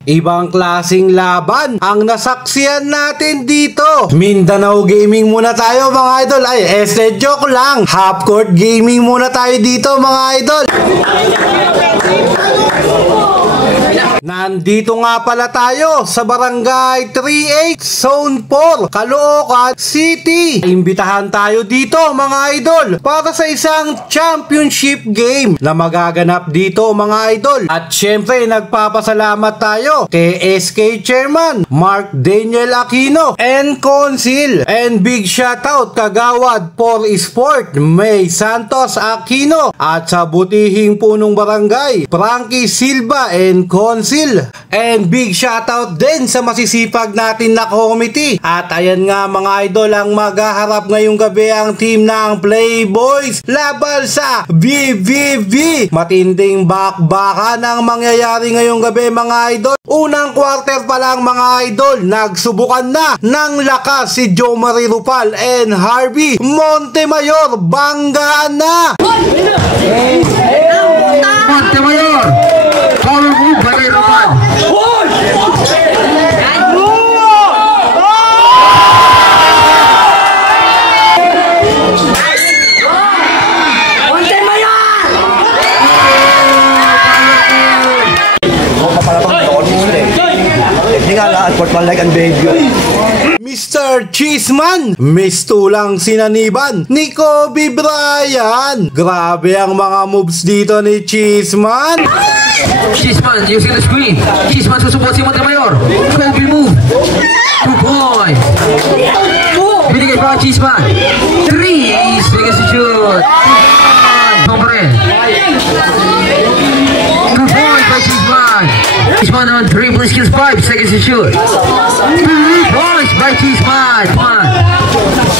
Ibang klaseng laban ang nasaksihan natin dito. Mindanao Gaming muna tayo mga idol. Ay, joke lang. Half Court Gaming muna tayo dito mga idol. Nandito nga pala tayo sa Barangay 38 Zone 4 Caloocan City. Imbitahan tayo dito mga idol para sa isang championship game na magaganap dito mga idol. At syempre nagpapasalamat tayo kay SK Chairman Mark Daniel Aquino and Council, and big shoutout kagawad for Sport May Santos Aquino at sa butihing punong barangay Frankie Silva and Council. And big shoutout din sa masisipag natin na committee. At ayan nga mga idol, ang maghaharap ngayong gabi ang team ng Playboys laban sa VVV. Matinding bakbakan ang mangyayari ngayong gabi mga idol. Unang quarter pa lang mga idol, nagsubukan na ng lakas si Joe Marie Rupal and Harvey Montemayor. Banggaan na! Montemayor! Power move by Rupal! Mr. Cheeseman, mistulang sinaniban ni Kobe Bryant. Grabe ang mga moves dito ni Cheeseman. Cheeseman using the screen. Cheeseman susubot si Montemayor. Kobe move. 2 points. Binigay pa Cheeseman. 3. Sige si shoot. Nombre. 2 points by Cheeseman. Cheeseman on dribble skills 5 seconds to shoot. 2 points by Cheeseman. Come on.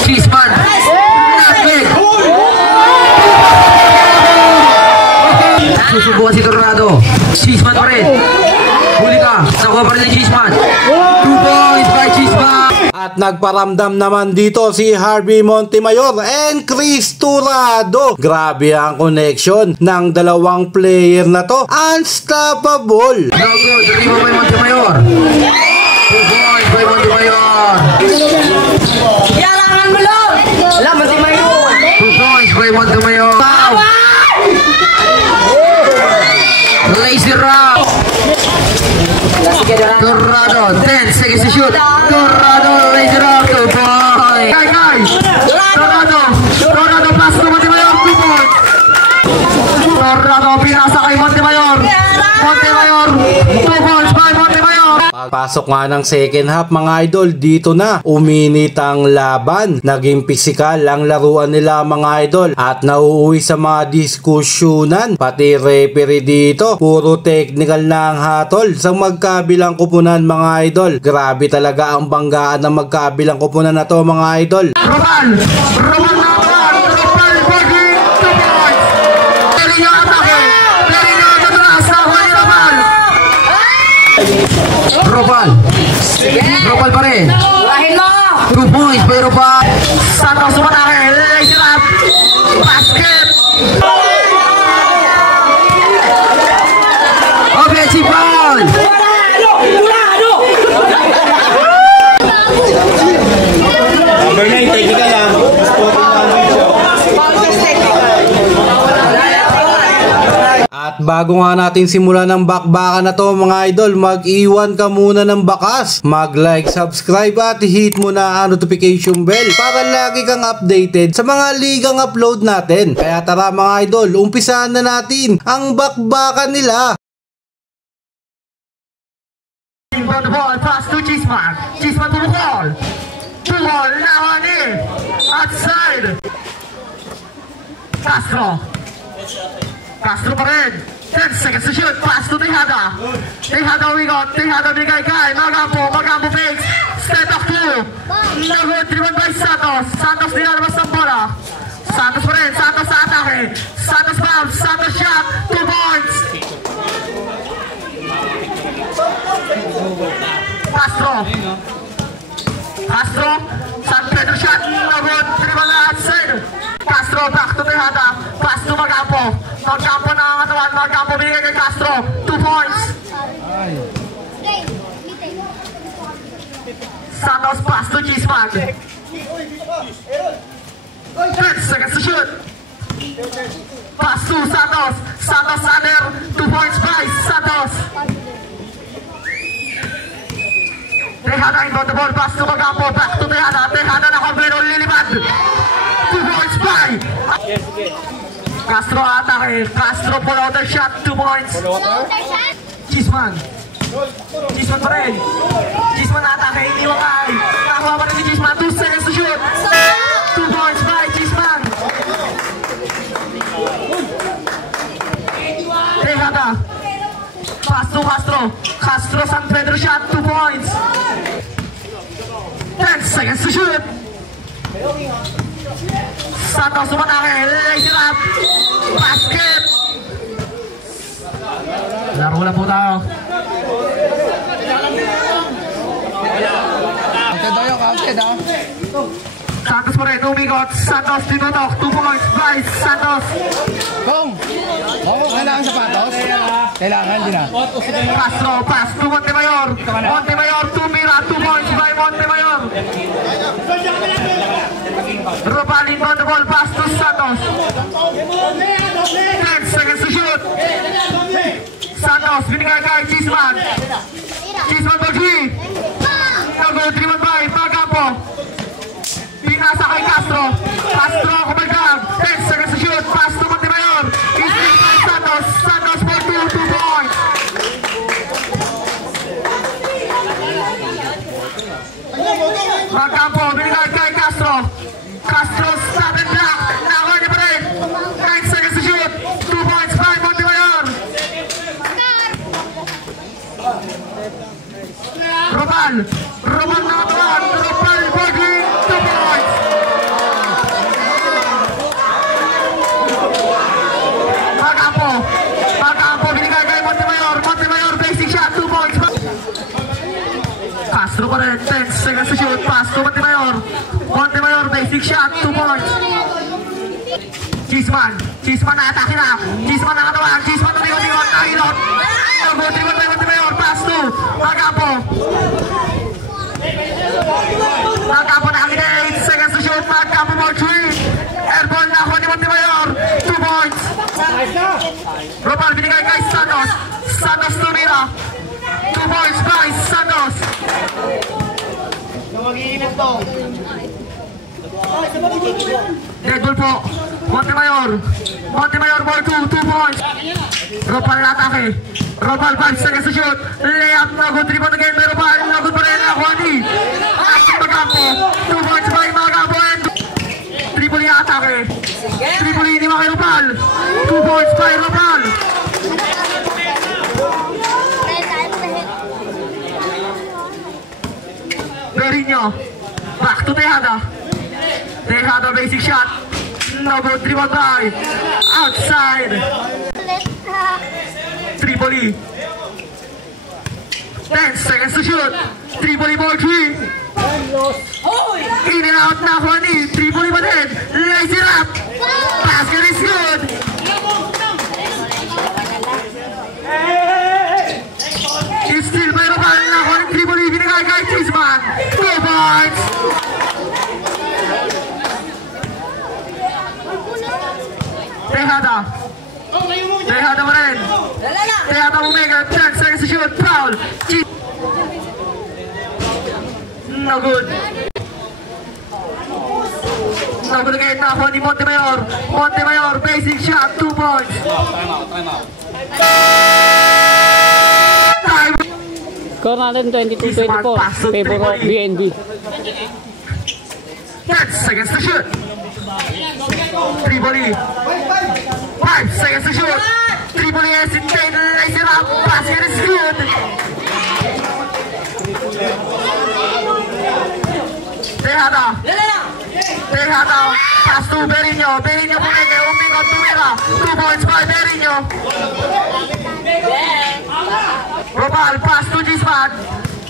Cheeseman. Susubukan si Tornado. Cheeseman pa rin. Huli ka. Nakuha pa rin ni Cheeseman. 2 points by Cheeseman. At nagparamdam naman dito si Harvey Montemayor and Chris Turado. Grabe ang connection ng dalawang player na to. Unstoppable. No good. Rebound by Montemayor. 2 points by Montemayor. Yarangan mo lang! Wala, Montemayor! 2 points by Montemayor. Lazy round. Tornado, 10 seconds to shoot. Tornado, lazy round, 2 points. Guys, Tornado pass to Montemayor, 2 points. Tornado, pinasa kay Montemayor. Montemayor, 2 points by Montemayor. Pagpasok nga ng second half mga idol, dito na uminit ang laban. Naging pisikal ang laruan nila mga idol at nauuwi sa mga diskusyonan. Pati referee dito, puro technical na ang hatol sa magkabilang kupunan mga idol. Grabe talaga ang banggaan ng magkabilang kupunan na to mga idol. Roman naman, Roman working 2 points. Pwede nyo atake, pwede nyo natras na huli Roman. Ropal pa rin. Lahin mo! 2 points by Ropal. Santos sumatake. Lazy up. Basket. Offensive foul. Number 9, technical lang. At bago nga natin simulan ng bakbakan na to mga idol, mag-iwan ka muna ng bakas, mag-like, subscribe at hit mo na ang notification bell para lagi kang updated sa mga ligang upload natin. Kaya tara mga idol, umpisahan na natin ang bakbakan nila. The ball pass to Cheeseman. Cheeseman to the ball. To the ball. Now on in. Outside. Castro pa rin. 10 seconds to shoot. Pass to Tejada. Tejada we got. Tejada bigay kay Magambo fakes. Step up 2. No good. Driven by Santos. Santos nilalabas ng bola. Santos pa rin. Santos sa atake. Santos bounce. Santos shot. 2 points. Castro. San Pedro shot. No good. Driven na outside. Castro back to Tejada. Pass to Magambo. Magambo na ang katawan. Magambo binigay kay Castro. 2 points. Santos pass to Chisman. 10 seconds to shoot. Pass to Santos. Santos under 2 points by Santos. Tejada inbound the ball. Pass to Magambo. Back to Tejada. Tejada na Conveno lilipad. 2 points by Castro atake. Castro pull out the shot. 2 points. Chisman. Chisman pa rin. Chisman atake. Hindi wakay. Nakakuha pa rin si Chisman. 2 seconds to shoot. 2 points by Chisman. Tejada. Pass to Castro. Castro San Pedro shot. 2 points. 10 seconds to shoot. Santos sumatake. Lazy rap. Basket. Laro lang po tayo. Santos pa rin, umigot. Santos tinutok, 2 points by Santos. Kung kailangan sapatos? Kailangan din na. Castro, pass to Montemayor. Montemayor, 2 mira, 2 points by Montemayor. Robalin on the ball, pass to Santos. 10 seconds to shoot. Santos, binigay kay Chisman. Chisman for 3. Nago, 3 by Magambo. Pinasa kay Castro. Castro, kumagdag. 10 seconds to shoot. Pass to Montemayor. Isip kay Santos. Santos for 2 points. Magambo, binigay kay Castro. Castro, stop and block. Nakuha niya pa rin. 9 seconds to shoot. 2 points by Montemayor. Robal. Robal na naman. Robal Bordwin. 2 points. Magambo. Magambo, binigay kay Montemayor. Montemayor, basic shot. 2 points. Castro pa rin. 10 seconds to shoot. Pass to Montemayor. Montemayor, basic shot. 2 points. Chisman. Chisman na atake na. Chisman na katawan. Chisman na tingot-tingot. Nahilot. Tingot by Montemayor. Pass to Magambo. Magambo na kami 8 seconds to shoot. Magambo for 3. Airball na ako ni Montemayor. 2 points. Robal binigay kay Santos. Santos tumira. 2 points by Santos. Dead ball po. Montemayor. Montemayor ball 2 points. Robal na atake. Robal 5 seconds to shoot. Layup na good rebound again by Robal. Na good pa rin ako ni Magambo. 2 points by Magambo and Tripoli atake. Tripoli hindi kay Robal. 2 points by Robal. Berinho. Back to Tejada. Tejada basic shot. No good rebound by outside. Tripoli. 10 seconds to shoot. Tripoli ball 3. In and out na Juani. Tripoli pa din. Lazy rap. Basket is good. Still by Robal na Juani. Tripoli binigay kay Chisman. 2 points. Tejada. Tejada pa rin. Tejada umega. 10 seconds to shoot. Foul. No good. No good again na ako ni Montemayor. Montemayor, basic shot. 2 points. Time. Score natin 22-24. Favor of BNB. 10 seconds to shoot. Tripoli. 5 seconds to shoot. Tripoli hesitate. Lazy rap. Basket is good. Tejada. Tejada. Pass to Berinho. Berinho pumike. Umingot. Tumira. 2 points by Berinho. Robal. Pass to Chisman.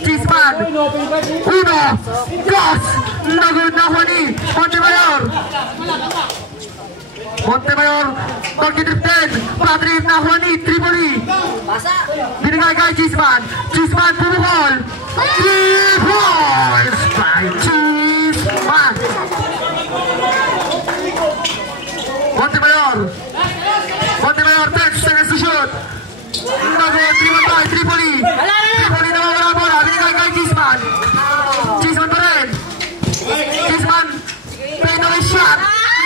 Chisman. 1. Dos. Nagod na Juani. Montemayor. Montemayor. Pag-drifted. Padrip na Juani. Tripoli. Binigay kay Chisman. Chisman pumukol. 3 points by Cheeseman. Montemayor, 10 seconds to shoot. Nagot, 3-1 by Tripoli. Tripoli na mawala ang bola, binigay kay Cheeseman. Cheeseman pa rin. Cheeseman, fadeaway shot.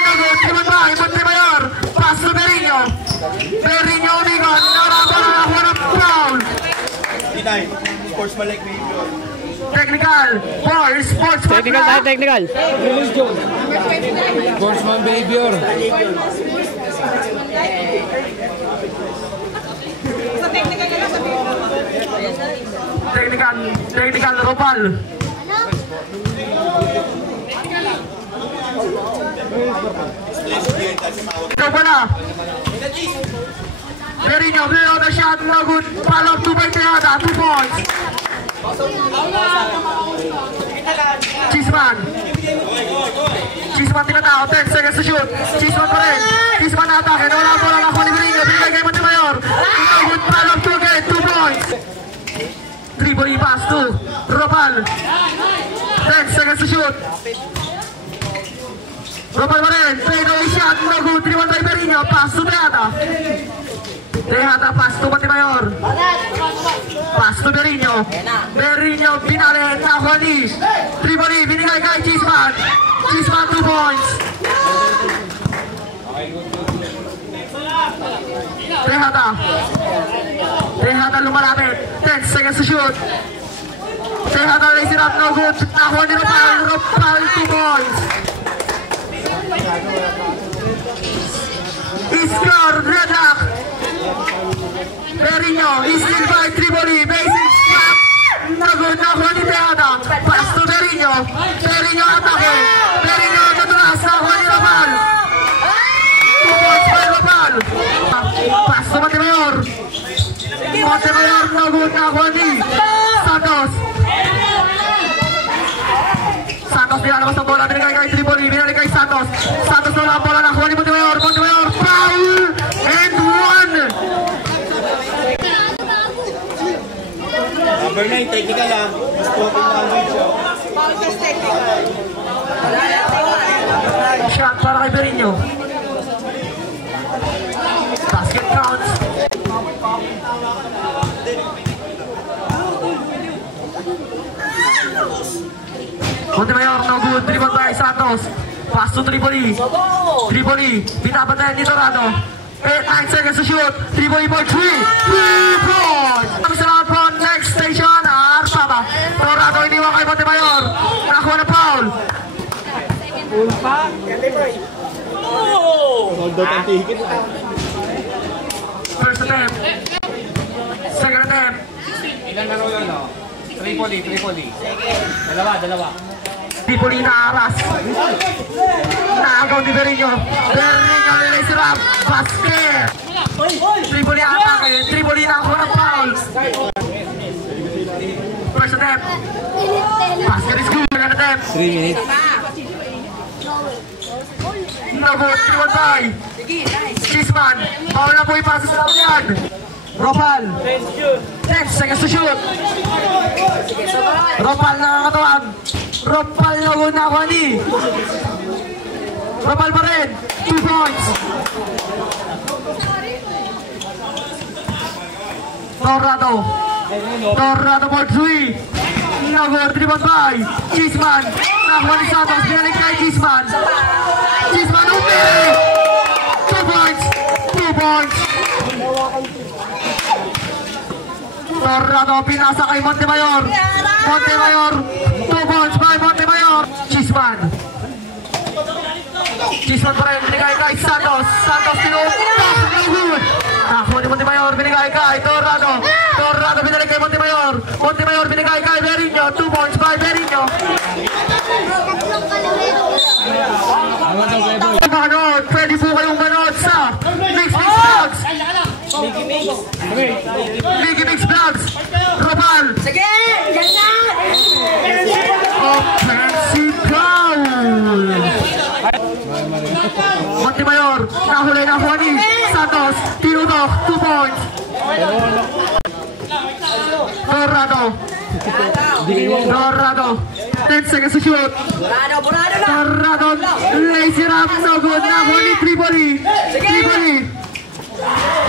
Nagot, 3-1 by Montemayor. Pass to Berino. Berino umigot, nawala ang bola, nakuha ng foul. Technical for sportsman. Technical tayo, technical. Sportsman behavior. Technical Ropal. Ikaw pala. Berino, blow the shot, no good. Follow up to by Tejada, 2 points. Cheeseman tinatao, 10 seconds to shoot. Cheeseman pa rin. Cheeseman na atake, nawala ang bola, nakuha ni Berino. Binigay kay Montemayor. No good, follow up to again, 2 points. Tripoli pass to Ropal. 10 seconds to shoot. Ropal pa rin, fadeaway shot, no good. 3-1 by Berino, pass to Tejada. Tejada, pass to Montemayor. Pass to Berino. Berino, pinali, nakuha ni Tripoli, binigay kay Cheeseman. Cheeseman, 2 points. Tejada lumalapit. 10 seconds to shoot. Tejada lays it up, no good. Nakuha ni Ropal, 2 points. Score, red lock. Berino, steal by Tripoli, basic shot. No good, nakuha ni Tejada. Pass to Berino. Berino atake. Berino natulas, nakuha ni Ropal. 2 points by Ropal. Pass to Montemayor. Montemayor, no good, nakuha ni Santos. Santos nilalabas ang bola, binigay kay Tripoli, binalik kay Santos. Santos na lang bola, nakuha ni Montemayor. Montemayor, foul and 1. Number 9, technical lang. Spoken language. Shot para kay Berino. Basket counts. Montemayor, no good. Dribble by Santos. Pass to Tripoli. Tripoli, pinapatayan ni Torrado. 9 seconds to shoot. Tripoli for 3. 3 points. Kami sa lahat po. Next station, Arpaba. Torrado, iniwan kay Montemayor. Nakuha na foul. First attempt. Second attempt. Ilan laro yun, no? Tripoli. Dalawa. Tripoli na aras. Naagaw ni Berino. Berino nilay si Ram. Basket. Tripoli atake. Tripoli na ako ng foul. First attempt. Basket is good. Second attempt. 3 minutes. Nagot. 3-1 by Cheeseman. Foul na po ipasa sa laban. Ropal. 10 seconds to shoot. Ropal nakakatawag. Ropal na ako ni. Ropal pa rin. 2 points. Torrado for 3. Nagot. 3-1 by Cheeseman. Nakuha ni Santos. Binalik kay Cheeseman. Cheeseman umili. 2 points. 2 points. Torrado pinasa kay Montemayor. Montemayor, 2 points by Montemayor. Cheeseman pa rin, binigay kay Santos. Santos pinutok, good. Nakuha ni Montemayor, binigay kay Torrado. Torrado binigay kay Montemayor. Montemayor binigay kay Berino. 2 points by Berino. Manod, pwede po kayong manod sa Mix Vlogs. Miggy Mix Vlogs. Ropal. Sige! Yan na! Offensive foul. Montemayor, nahuli na ni Santos. Tinutok, 2 points. Torrado, Dorado, 10 seconds to shoot. Dorado, lazy rap, no good. Nakuha ni Tripoli.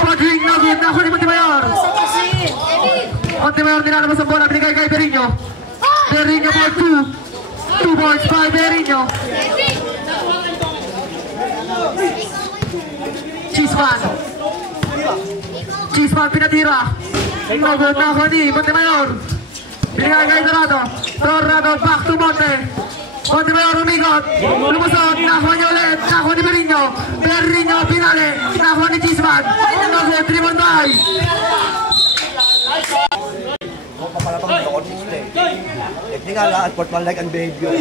Podring, no good. Nakuha ni Montemayor. Montemayor nilalabas ang bola, binigay kay Berino. Berino for 2 points by Berino. Cheeseman pinatira. No good. Nakuha ni Montemayor. Binigay kay Dorado. Dorado back to Monte. Montemayor umigot. Lumusot. Nakuha niya ulit. Nakuha ni Berino. Berino pinali. Nakuha ni Cheeseman. No good. 3 points by. Technical at sportsmanlike and behavior.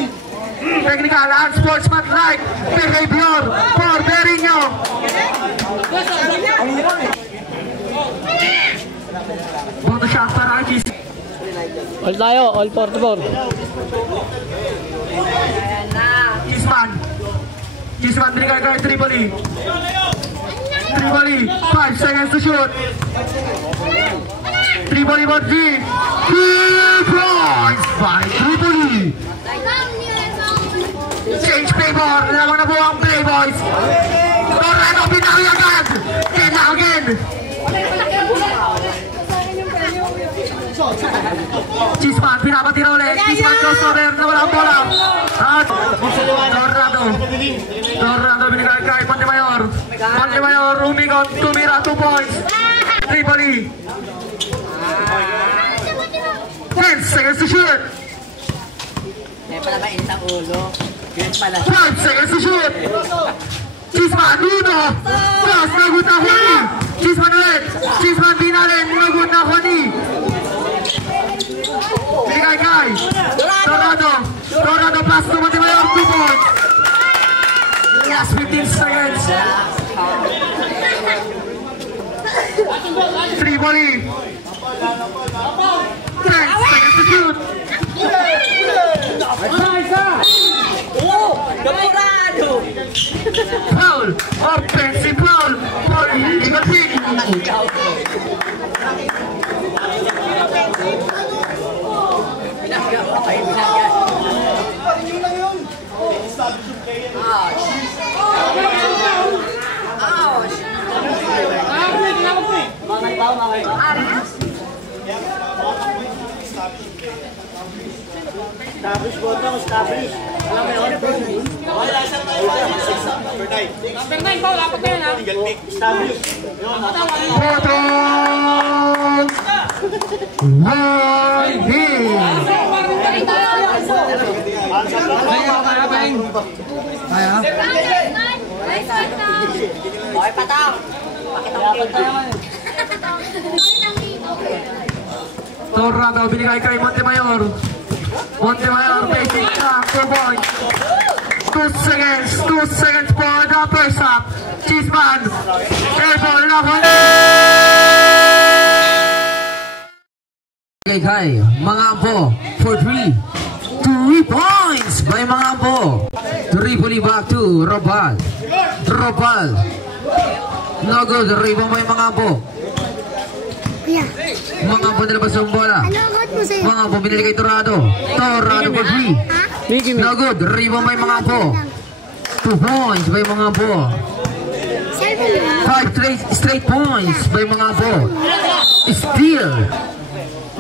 Technical and sportsmanlike behavior for Berino. Boto shot para kay Cheeseman. All tayo, all 44. Cheeseman binigay kay Tripoli. 5 seconds to shoot. Tripoli for 3 points by Tripoli. Change paper. Lamang na po ang Playboys. Dorado binawi agad. Again. Cheeseman pinapatira ulit. Cheeseman crossover na walang bola. At Dorado binigay kay Montemayor. Montemayor umigot. Tumira 2 points. Tripoli. 10 seconds to shoot. 5 seconds to shoot. Cheeseman, Nuno. Cross, nagut na Juani. Cheeseman ulit. Cheeseman binalin. Nagut na Juani. Binigay kay Dorado pass to Montemayor. 2 points. Last 15 seconds. Tripoli. 10 seconds to shoot. Foul. Offensive foul for Eagle Team. Establish po ito, establish. Alam mo yun? Wala isang number 9. Number 9 ba? Lapot na yun ha? Eagle pick. Establish. Okay, patang. Dorado binigay kay Montemayor. Montemayor basic na 2 points. 2 seconds for the first half. Cheeseman. Airball na po. Kay mga ampo for 3 points by mga ampo. Tripoli back to Robal. No good. Rebound by mga ampo. Mga ampo nilabas ang bola. Mga ampo binili kay Dorado for 3. No good. Rebound by mga ampo. 2 points by mga ampo. 5 straight points by mga ampo. Steal.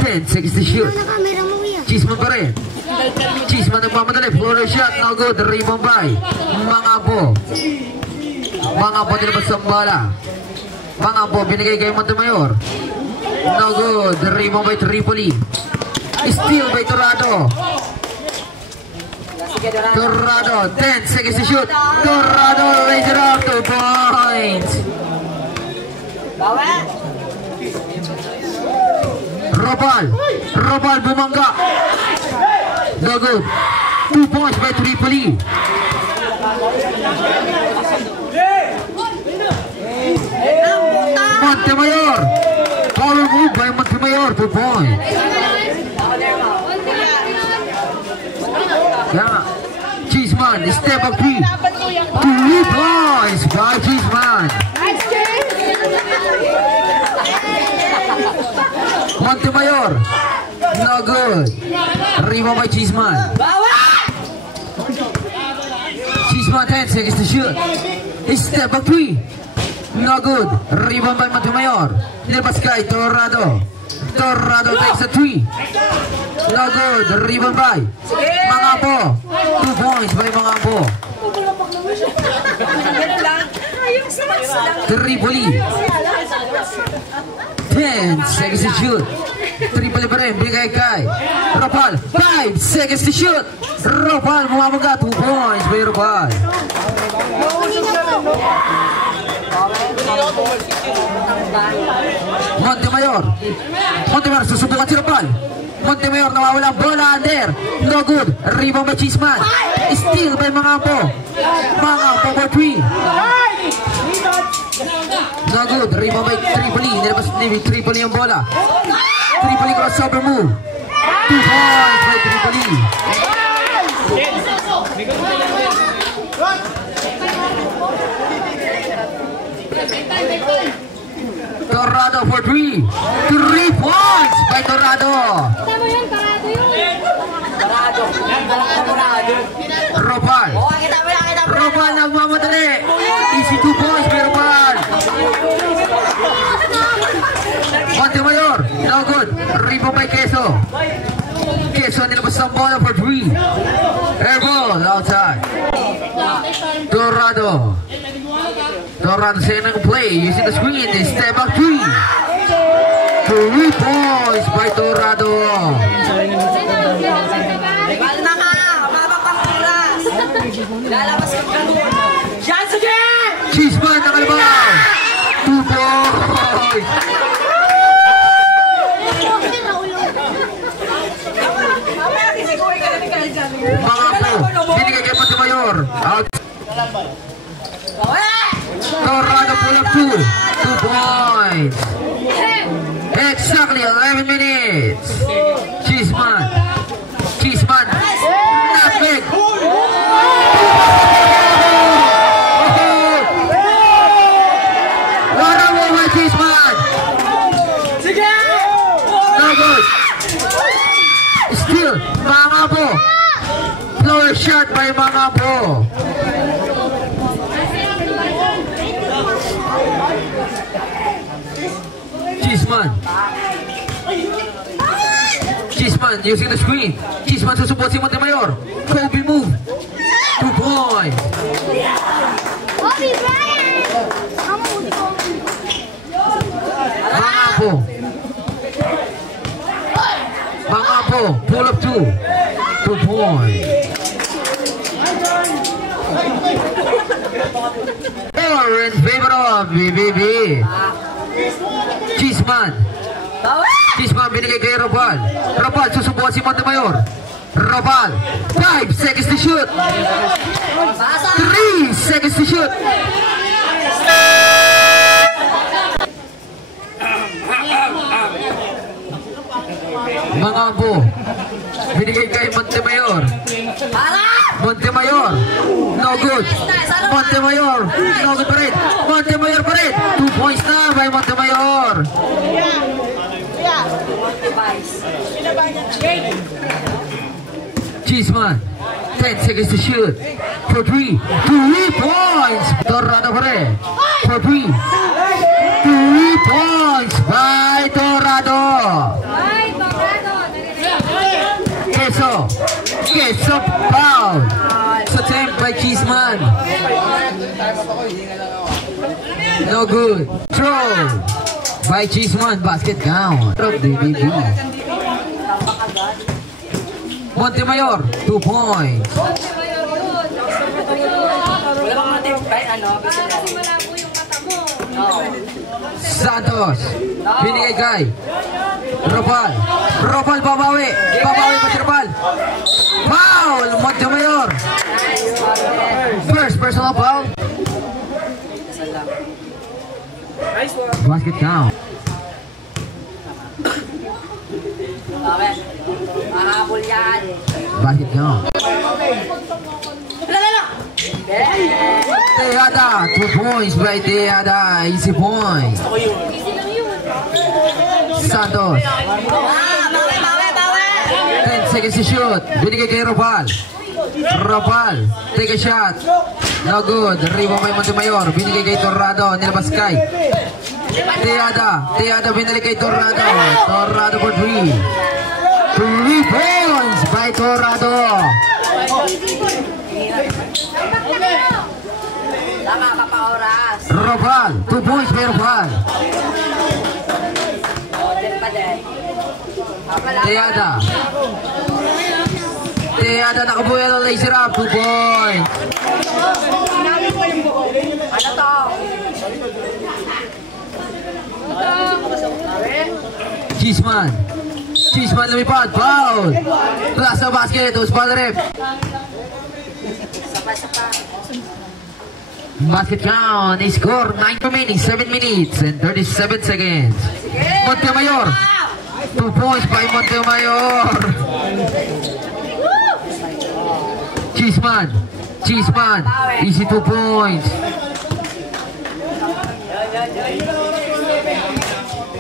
10 seconds to shoot. Cheeseman pa rin. Cheeseman nagmamadali. Full shot. No good. Rebound by mga ampo. Mga ampo nilabas ang bola. Mga ampo binigay kay Montemayor. No good. Rebound by Tripoli. Steal by Dorado. 10 seconds to shoot. Dorado lays it off. 2 points. Robal bumangga. No good. 2 points by Tripoli. Montemayor. Power move by Montemayor. 2 points. Yeah. Cheeseman, step up 3. 2 points by Cheeseman. Montemayor. No good. good. Rebound by Cheeseman. Cheeseman 10 seconds to shoot. Step back 3. No good. Rebound by Montemayor. Nilabas kay Torrado. Torrado takes a 3. No good. Rebound by Mangapo. 2 points by Mangapo. Tripoli. 10 seconds to shoot. Tripoli pa rin. Bigay kay Ropal. 5 seconds to shoot. Ropal mamaga. 2 points by Ropal. Montemayor. Montemayor susubukan si Ropal. Montemayor nawawala bola under. No good. Rebound by Cheeseman. Steal by Mangapo. Mangapo for 3. No good. Rebound by Tripoli. Nilabas ni Tripoli ang bola. Tripoli crossover move. 2 points by Tripoli. Torrado for 3. 3 points by Torrado. Ropal. Ropal nagmamadali. Easy 2 points by Ropal. Montemayor. No good. Rebound by Queso. Queso nilabas ang bola for 3. Airball outside. Torrado. Torrado saying ang play. Using the screen. They step back 3. 3 points by Torrado. Cheeseman nakalabaw. 2 points. Mangapo. Binigay kay Montemayor. Out. Torrado pull up 2. 2 points. Exactly 11 minutes. Cheeseman. Cheeseman. Not big. What a move by Cheeseman. No good. Still, Mangapo. Floor shot by Mangapo. Cheeseman. Cheeseman using the screen. Cheeseman susuport si Montemayor. Kobe move. 2 points. Mangapo. Mangapo. Pull up 2. 2 points. In favor of BBB. Cheeseman. Cheeseman binigay kay Ropal. Ropal susubukan si Montemayor. Ropal. 5 seconds to shoot. 3 seconds to shoot. Mangapo. Binigay kay Montemayor. Montemayor. No good. Montemayor. No good pa rin. Montemayor pa rin. 2 points na by Montemayor. Cheeseman. 10 seconds to shoot. For 3. 3 points. Torrado pa rin. For 3. 3 points by Torrado. Queso. Queso foul. So attempt by Cheeseman. No good. Throw by Cheeseman. Basket count. From DBB. Montemayor. 2 points. Santos. Binigay kay Ropal. Ropal babawi. Babawi pa si Ropal. Foul. Montemayor. First personal foul. Basket count. Basket count. Tejada. 2 points by Tejada. Easy point. Santos. 10 seconds to shoot. Binigay kay Rapal. Rapal, take a shot. No good. Rebound by Montemayor. Binigay kay Torrado. Nilabas kay Tejada. Tejada binigay kay Torrado. Torrado for 3. 3 points by Torrado. Tama ka pa oras. Rapal, 2 points by Rapal. Tejada. Tejada nakabuhay ng laser up. 2 points. Ano to? Cheeseman. Cheeseman lumipad. Foul. Plus sa basket. Usman rep. Basket count. They score 9 remaining. 7 minutes and 37 seconds. Montemayor. 2 points by Montemayor. Cheeseman. Cheeseman. Easy 2 points.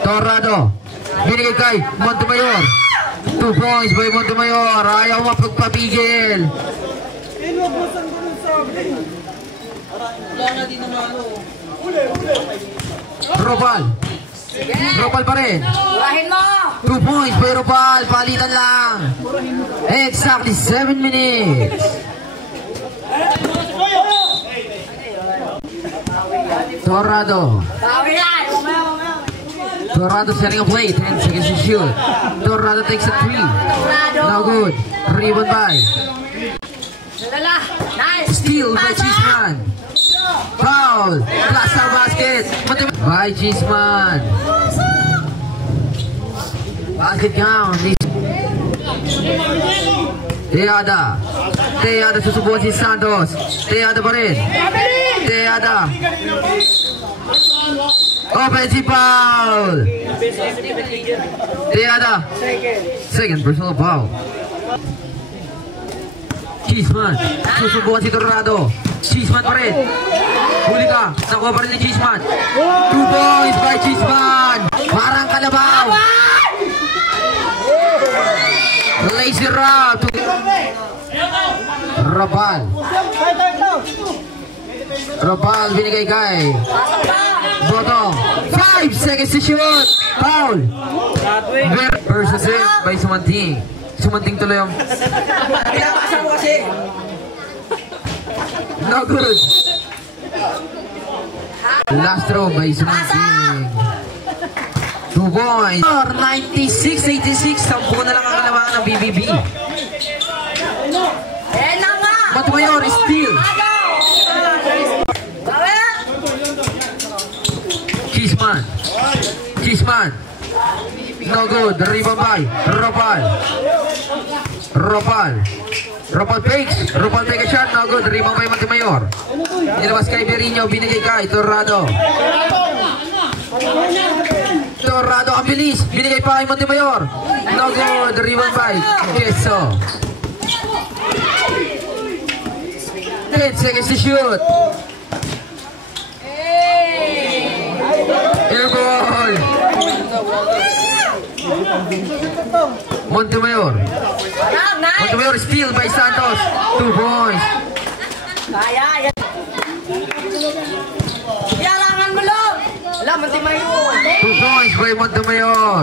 Torrado. Binigay kay Montemayor. 2 points by Montemayor. Ayaw mapagpapigil. Ropal. Ropal pa rin. Burahin mo! 2 points by Ropal. Palitan lang. Exactly 7 minutes. Torrado. Bawi yan! Torrado setting a play. 10 seconds to shoot. Torrado takes a 3. No good. Rebound by. Lala! Nice! Steal by Cheeseman. Foul. Plus sa basket. By Cheeseman. Basket count. Tejada. Tejada susubukan si Santos. Tejada pa rin. Tejada. Offensive foul. Tejada. Second personal foul. Cheeseman. Susubukan si Torrado. Cheeseman pa rin. Huli ka. Nakuha pa rin ni Cheeseman. 2 points by Cheeseman. Parang kalabaw. Lazy route. Rapal. Rapal binigay kay Botong. 5 seconds to shoot. Foul. Versus it by Sumanting. Sumanting tuloy yung Pinapasa mo kasi! no good. Last throw by Sumanting. 2 points. 96-86. 10 na lang ang kalamangan ng BBB. Eh na nga! Montemayor is steal. Bawi! Cheeseman. Cheeseman. No good. Rebound by Ropal. Ropal. Ropal fakes. Ropal take a shot. No good. Rebound by Montemayor. Nilabas kay Berino. Binigay kay Torrado. Torrado ang bilis. Binigay pa kay Montemayor. No good. Rebound by Queso. 10 seconds to shoot. Air ball. Montemayor. Nice! Montemayor steal by Santos. 2 points. Kaya! Yan! Yarangan mo lang! Wala, Montemayor! 2 points by Montemayor.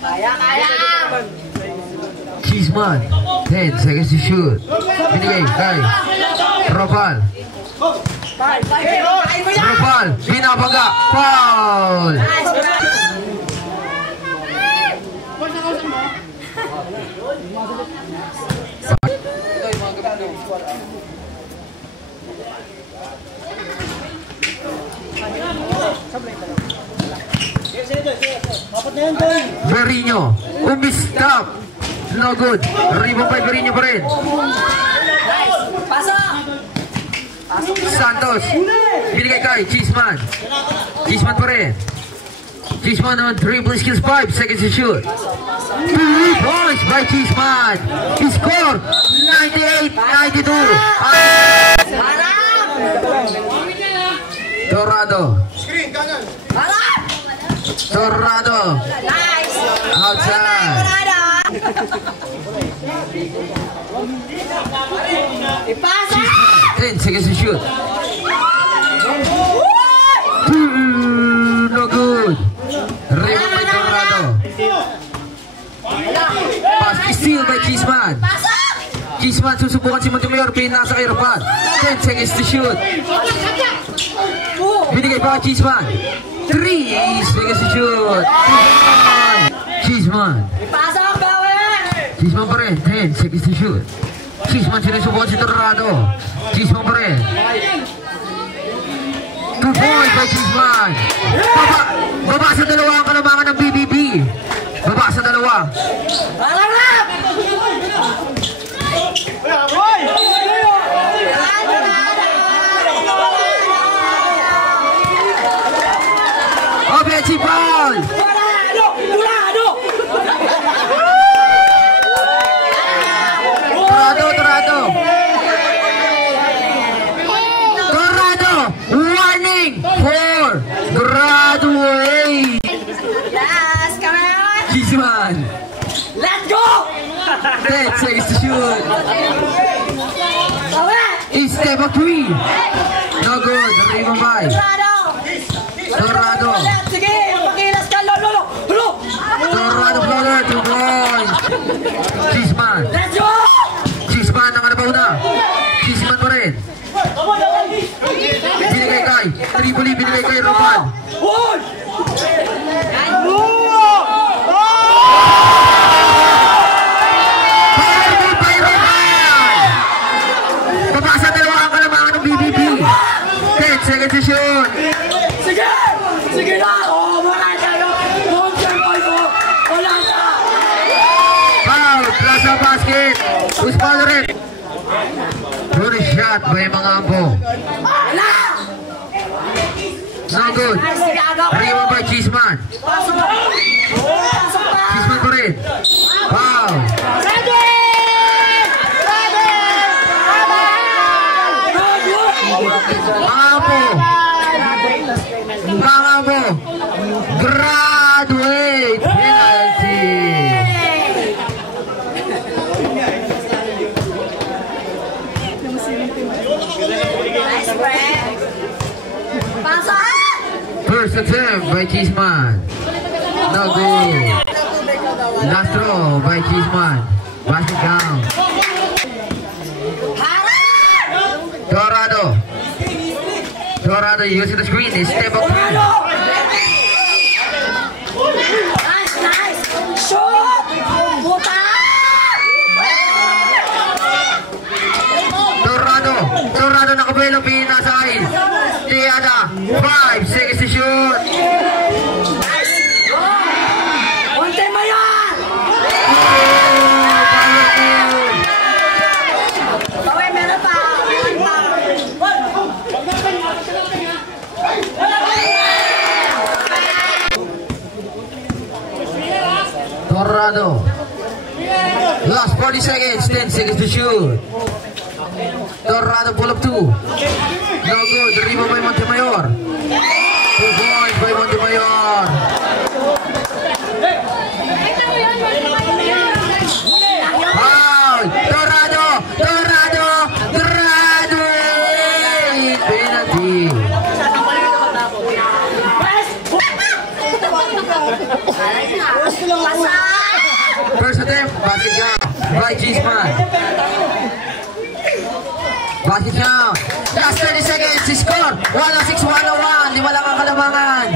Kaya! Kaya! Cheeseman. 10 seconds to shoot. Binigay kay Ropal. Kain mo yan! Ropal. Binabaga. Foul. Nice! Berino. Umistap. No good. Rebound by Berino pa rin. Nice! Pasa! Santos. Binigay kay Cheeseman. Cheeseman pa rin. Cheeseman on dribbling skills 5 seconds to shoot. 2 points by Cheeseman. He scored 98-92. Harap! Torrado. Harap! Torrado. Nice. Outside. Ipasa! 10 seconds to shoot. No good. Rebound by Torrado. Pass steal by Cheeseman. Pasok! Cheeseman susubukan si Montemayor. Pinasa kay Rapat. 10 seconds to shoot. Binigay pa kay Cheeseman. 3 seconds to shoot. Cheeseman. Pasok, gawin! Cheeseman pa rin. 10 seconds to shoot. Cheeseman sinusubukan si Torrado. Cheeseman pa rin. 2 points by Cheeseman. Baba sa dalawa ang kalamangan ng BBB. Baba sa dalawa. Alarap! Offensive foul. Torrado. Warning for graduate. Yes, come on! Cheeseman. Let's go! 10 seconds to shoot. Gawin! Step of 3. No good. Rebound by Torrado. Sige, makilas ka, lolo! Torrado floater. 2 points. Cheeseman. Let's go! Cheeseman ang kalabaw na. Cheeseman pa rin. Binigay kay Tripoli. Binigay kay Roman. Hold! Papasa dalawa ang kalamangan ng BBB. 10 seconds to shoot. Sige! Sige na! Oo, mga kayo! Don't ko! Wala na! Foul. Plus sa basket. Who's foul rin? Good shot by mga ambo. Wala! No good. Rebound by Cheeseman. Pasok pa! Pasok pa! Cheeseman pa rin. Foul. Ready! Ready! Mga ambo. Mga ambo. Graduate penalty. Nice break! Pasok! First attempt by Cheeseman. No good. Last throw by Cheeseman. Basket down. Harap! Torrado. Torrado using the screen. They step up. Nice, nice! Shoot! Puta! Torrado nakabelo. Pinasa kay Tiada. 5 seconds to shoot. Unti mo yan! Bawin, meron pa! Torrado. Last 40 seconds. 10 seconds to shoot. Torrado pull up 2. No good. Rebound by Montemayor. 2 points by Montemayor. Foul. Torrado. Graduate penalty. First attempt. Basket down by Cheeseman. Basket down. Last 30 seconds. Score. 106-101. 5 lang ang kalamangan.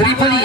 Tripoli.